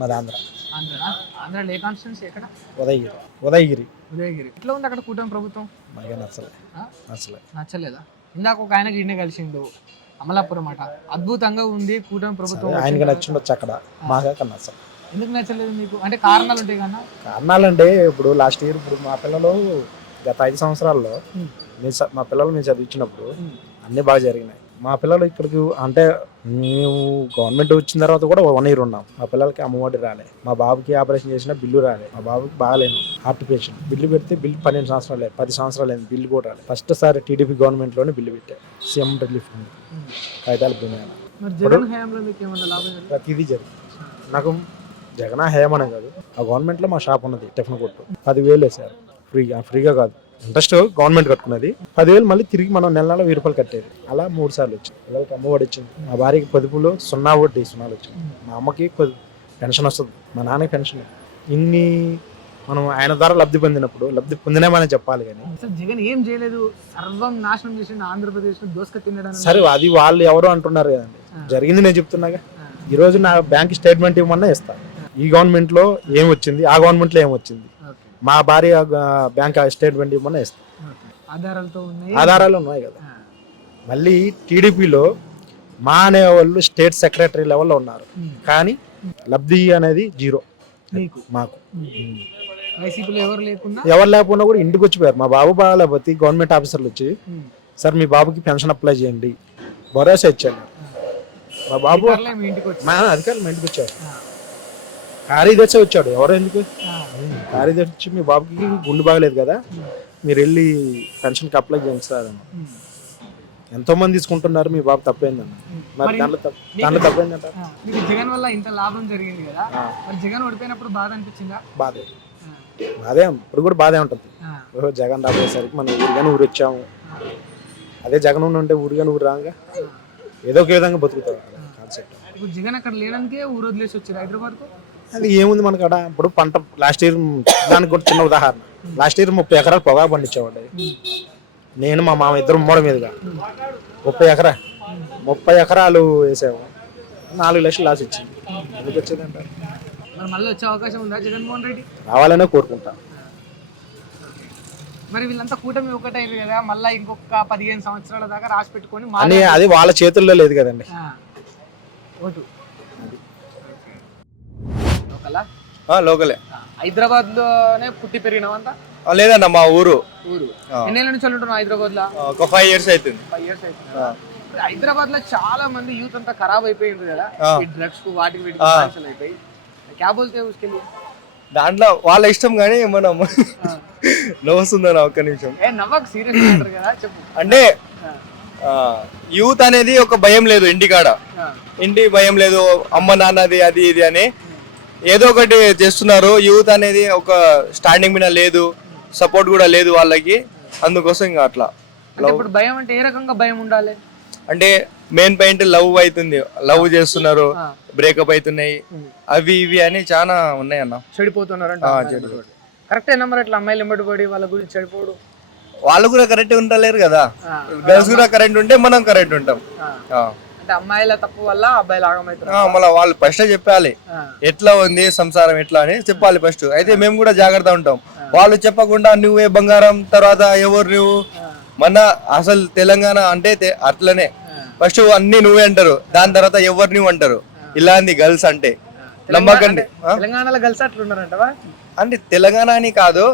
మాది ఆంధ్ర. ఆంధ్రనా? ఆంధ్రాలో ఏ కాన్స్టిట్యున్సీ ఎక్కడ? ఉదయగిరి. ఉదయగిరి. ఉదయగిరి. ఎట్లా ఉంది అక్కడ కూటమి ప్రభుత్వం? మాకే నచ్చలే. ఆ? నచ్చలే. నచ్చలేదా? ఇందాక ఒక ఆయనకి ఈయన కలిసిండు అమలాపురం అట, అద్భుతంగా ఉంది కూటమి ప్రభుత్వం ఆయనకి వచ్చిన తర్వాత. నచ్చుండొచ్చు అక్కడ, మాకు అక్కడ నచ్చలే. ఎందుకు నచ్చలేదు మీకు? అంటే కారణాలు ఉంటాయి కన్నా. కారణాలంటే ఇప్పుడు లాస్ట్ ఇయర్ ఇప్పుడు మా పిల్లలు గత 5 సంవత్సరాల్లో మా పిల్లలు మేము చదివించినప్పుడు అన్నీ బాగా జరిగినాయి. మా పిల్లలు ఇక్కడికి అంటే మేము గవర్నమెంట్ వచ్చిన తర్వాత కూడా 1 year ఉన్నాం. మా పిల్లలకి అమ్మఒడి రాలే, మా బాబుకి ఆపరేషన్ చేసిన బిల్లు రాలే, మా బాబుకి బాగాలేను హార్ట్ పేషెంట్. బిల్లు పెడితే బిల్లు 12 సంవత్సరాలు 10 సంవత్సరాలు అయింది, బిల్లు కూడా రాలేదు. ఫస్ట్ సారి టీడీపీ గవర్నమెంట్లోనే బిల్లు పెట్టారు, సీఎం రిలీఫ్ కాగితాలు పోయినాయి. మరి జగన్ హయాంలో మీకు ఏమన్నా లాభం జరిగిందా? ప్రతిదీ జరిగింది. నాకు జగన్ హేమనే కాదు, ఆ గవర్నమెంట్లో మా షాప్ ఉన్నది టిఫిన్ కొట్టు, 10,000 వేసారు ఫ్రీగా కాదు, ఇంట్రెస్ట్ గవర్నమెంట్ కట్టుకున్నది. 10,000 మళ్ళీ తిరిగి మనం నెల 1,000 రూపాయలు కట్టేది. అలా 3 సార్లు వచ్చింది. పిల్లలకి అమ్మఒడి వచ్చింది, మా భార్యకి పొదుపులో 0 వడ్డీ 0 వచ్చింది, మా అమ్మకి పెన్షన్ వస్తుంది, మా నాన్నకి పెన్షన్. ఇన్ని మనం ఆయన ద్వారా లబ్ధి పొందినామని చెప్పాలి. కానీ అసలు జగన్ ఏం చేయలేదు, సర్వం నాశనం చేసిండు ఆంధ్రప్రదేశ్ దోసుక తినడం. సరే అది వాళ్ళు ఎవరు అంటున్నారు కదండి, జరిగింది నేను చెప్తున్నాగా. ఈరోజు నా బ్యాంక్ స్టేట్మెంట్ ఇవ్వమన్నా ఇస్తాను. ఈ గవర్నమెంట్లో ఏం వచ్చింది, ఆ గవర్నమెంట్లో ఏం వచ్చింది, మా భార్య బ్యాంక్ స్టేట్మెంట్ ఇవ్వమన్నా ఇస్తాను. ఆధారాలు ఉన్నాయి కదా. మళ్ళీ టీడీపీలో మా అనే వాళ్ళు స్టేట్ సెక్రటరీ లెవెల్లో ఉన్నారు, కానీ లబ్ధి అనేది 0 మాకు. వైసీపీలో ఎవరు లేకుండా కూడా ఇంటికి వచ్చిపోయారు. మా బాబు బాగాలేకపోతే గవర్నమెంట్ ఆఫీసర్లు వచ్చి, సార్ మీ బాబుకి పెన్షన్ అప్లై చేయండి, భరోసా ఇచ్చాను. మా బాబు మా అధికారులు మా ఇంటికి వచ్చారు, కార్యదర్శి వచ్చాడు. ఎవరు ఎందుకు కార్యదర్శి వచ్చి, మీ బాబుకి గుండె బాగలేదు కదా, మీరు వెళ్ళి పెన్షన్కి అప్లై చేయండి సార్ అని. ఎంతో మంది తీసుకుంటున్నారు, మీ బాబు తప్పైందన్న. మరి దాంట్లో తప్పైందంట. జగన్ వల్ల ఇంత లాభం జరిగింది కదా, మరి జగన్ ఓడిపోయినప్పుడు బాధ అనిపించిందా? బాధే ఇప్పుడు కూడా బాధే ఉంటుంది. జగన్ రాబోయేసరికి మనం ఊరిగానే ఊరు వచ్చాము, అదే జగన్ ఉంటే ఊరిగానే ఊరు రాగా ఏదో ఒక విధంగా బతుకుతాం కాన్సెప్ట్. ఇప్పుడు జగన్ అక్కడ లేడానికే ఊరు వదిలేసి వచ్చారు హైదరాబాద్కు. అది ఏముంది మనకు అక్కడ. ఇప్పుడు పంట లాస్ట్ ఇయర్, దానికి కూడా చిన్న ఉదాహరణ, లాస్ట్ ఇయర్ 30 ఎకరాలు పొగాకు పండించేవాడి నేను, మా మామ ఇద్దరు ఉమ్మడి మీదుగా 30 ఎకరాలు వేసాము, 4 లక్షలు లాస్ ఇచ్చింది. ఎందుకు వచ్చింది అంటారు? మళ్ళీ వచ్చే అవకాశం ఉందా జగన్మోహన్ రెడ్డి? రావాలనే కోరుకుంటా. మరి వీళ్ళంతా కూటమి ఒకటైరు కదా, మళ్ళీ ఇంకొక 15 సంవత్సరాల దాకా రాసి పెట్టుకొని అని అది వాళ్ళ చేతుల్లో లేదు కదండి. లోకలే. హైదరాబాద్ లోనే పుట్టి పెరిగినావంతా? లేదన్న మా ఊరు. ఎన్నేళ్ళ నుంచి ఉంటున్నావు హైదరాబాద్ లో? ఒక 5 years అవుతుంది. 5 years అవుతుంది. హైదరాబాద్ లో చాలా మంది యూత్ అంతా ఖరాబ్ అయిపోయింది కదా, ఈ డ్రగ్స్ కు వాటికి వీటికి బానిసలు అయిపోయి. క్యా బోల్తే ఉస్కెళ్ళి? దాంట్లో వాళ్ళ ఇష్టం, కానీ మనం నవ్వుతుందన్న ఒక్క నిమిషం. నవ్వకు, సీరియస్ అంటారు కదా, చెప్పు. అంటే యూత్ అనేది ఒక భయం లేదు, ఇంటికాడ ఇంటి భయం లేదు, అమ్మ నాన్నది అది ఇది అని ఏదో ఒకటి చేస్తున్నారు. యూత్ అనేది ఒక స్టాండింగ్ మీద లేదు, సపోర్ట్ కూడా లేదు వాళ్ళకి. అందుకోసం ఇంకా అట్లా. ఇప్పుడు భయం అంటే ఏ రకంగా భయం ఉండాలి అంటే మెయిన్ పాయింట్ లవ్ అవుతుంది, లవ్ చేస్తున్నారు, బ్రేకప్ అవుతున్నాయి, అవి ఇవి అని చాలా ఉన్నాయి అన్న. చెడిపోతున్నారు కరెక్ట్ నెంబర్. ఎట్లా అమ్మాయిలు ఎంబడి పడి వాళ్ళ గురించి చెడిపోడు? వాళ్ళు కూడా కరెక్ట్ ఉండలేరు కదా, గర్ల్స్ కూడా కరెక్ట్ ఉంటే మనం కరెక్ట్ ఉంటాం. అంటే అమ్మాయిల తప్పు వల్ల అబ్బాయిలు ఆగమవుతారు. మళ్ళీ వాళ్ళు ఫస్ట్ చెప్పాలి ఎట్లా ఉంది సంసారం ఎట్లా అని చెప్పాలి ఫస్ట్. అయితే మేము కూడా జాగ్రత్త ఉంటాం. వాళ్ళు చెప్పకుండా నువ్వే బంగారం, తర్వాత ఎవరు నువ్వు, మన అసలు తెలంగాణ అంటే అట్లనే ఫస్ట్ అన్ని నువ్వే అంటారు, దాని తర్వాత ఎవరు నువ్వు అంటారు. ఇలాంటి గర్ల్స్ అంటే నమ్మకండి. తెలంగాణలో గర్ల్స్ అట్లున్నారంటవా? అంటే తెలంగాణ అని కాదు,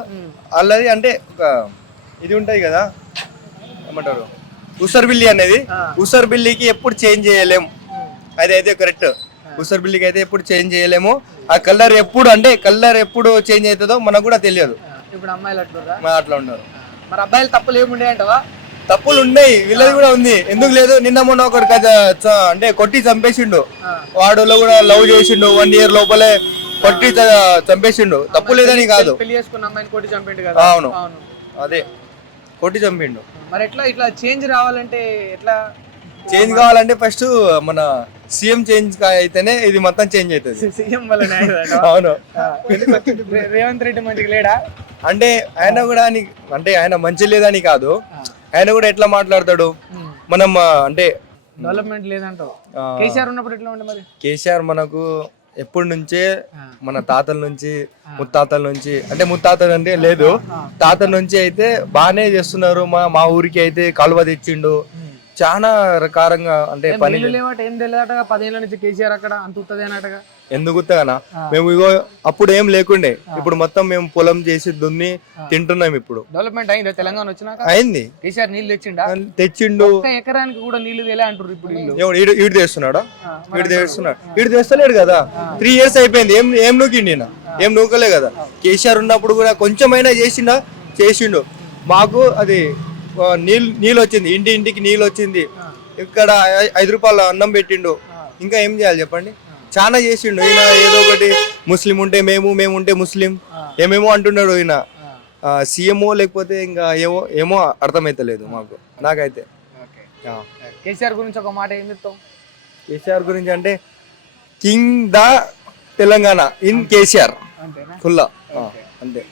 వాళ్ళది అంటే ఒక ఇది ఉంటాయి కదా, ఏమంటారు, ఉసర్ బిల్లి అనేది. ఉసర్ బిల్లికి ఎప్పుడు చేంజ్ చేయలేము, అది అయితే కరెక్ట్. ఉసర్ బిల్లికి అయితే ఎప్పుడు చేంజ్ చేయలేము. ఆ కలర్ ఎప్పుడు చేంజ్ అవుతుందో మనకు కూడా తెలియదు. ఇప్పుడు అమ్మాయిలు అట్లా ఉన్నారు. మరి అబ్బాయిలు తప్పులు ఏముండే అంటవా? తప్పులు ఉన్నాయి, వీళ్ళది కూడా ఉంది, ఎందుకు లేదు. నిన్న మొన్న ఒకటి అంటే కొట్టి చంపేసిండు, వాడులో కూడా లవ్ చేసిండు, 1 year లోపలే కొట్టి చంపేసిండు. తప్పు లేదని కాదు, పెళ్లి చేసుకున్న అమ్మాయిని కొట్టి చంపిండు కదా. అవును, అదే కొట్టి చంపిండు. మరి ఎట్లా ఇట్లా చేంజ్ రావాలంటే ఎట్లా చేంజ్ కావాలంటే ఫస్ట్ మన సీఎం చేంజ్ అయితేనే ఇది మొత్తం చేంజ్ అవుతుంది. సీఎం వల్లనే అవును. రేవంత్ రెడ్డి మంచిగా లేడా? అంటే ఆయన కూడా అంటే ఆయన మంచి లేదని కాదు, ఆయన కూడా ఎట్లా మాట్లాడతాడు. మనం అంటే డెవలప్మెంట్ లేదంటావు. కేసీఆర్ ఉన్నప్పుడు ఎట్లా ఉండే? మరి కేసీఆర్ మనకు ఎప్పటి నుంచే మన తాతల నుంచి ముత్తాతల నుంచి, అంటే ముత్తాతలు అంటే లేదు, తాతల నుంచి అయితే బాగానే చేస్తున్నారు. మా ఊరికి అయితే కాలువ తెచ్చిండు, చాలా రకారంగా అంటే పని. నీళ్ళు లేవట, ఏం తెలియదట 10 ఏళ్ళ నుంచి కేసీఆర్ అక్కడ అంత ఉత్తది అన్నట్టుగా. ఎందుకు గుర్తుగానా, మేము ఇగో అప్పుడు ఏం లేకుండే, ఇప్పుడు మొత్తం మేము పొలం చేసి దున్ని తింటున్నాం. ఇప్పుడు డెవలప్మెంట్ అయింది తెలంగాణ వచ్చినాక, అయింది. కేసీఆర్ నీళ్ళు తెచ్చిండు, ఒక్క ఎకరానికి కూడా నీళ్లు తెలే అంటారు ఇప్పుడు వీళ్ళు. ఈడు తెస్తున్నాడా? ఈడు తెస్తలేడు కదా, 3 years అయిపోయింది. ఏం నూకిండి, ఏం నూకలే కదా. కేసీఆర్ ఉన్నప్పుడు కూడా కొంచెమైనా చేసిండు. మాకు అది నీళ్ళు వచ్చింది, ఇంటికి నీళ్ళు వచ్చింది. ఇక్కడ 5 రూపాయల అన్నం పెట్టిండు. ఇంకా ఏం చేయాలి చెప్పండి, చాలా చేసిండు. ఈయన ఏదో ఒకటి ముస్లిం ఉంటే మేము ఉంటే ముస్లిం ఏమేమో అంటున్నాడు ఈయన. సీఎంఓ లేకపోతే ఇంకా ఏమో అర్థమైతలేదు మాకు, నాకైతే. కేసీఆర్ గురించి ఒక మాట ఏం చెప్తాం? కేసీఆర్ గురించి అంటే king the Telangana in KCR, full అంతే.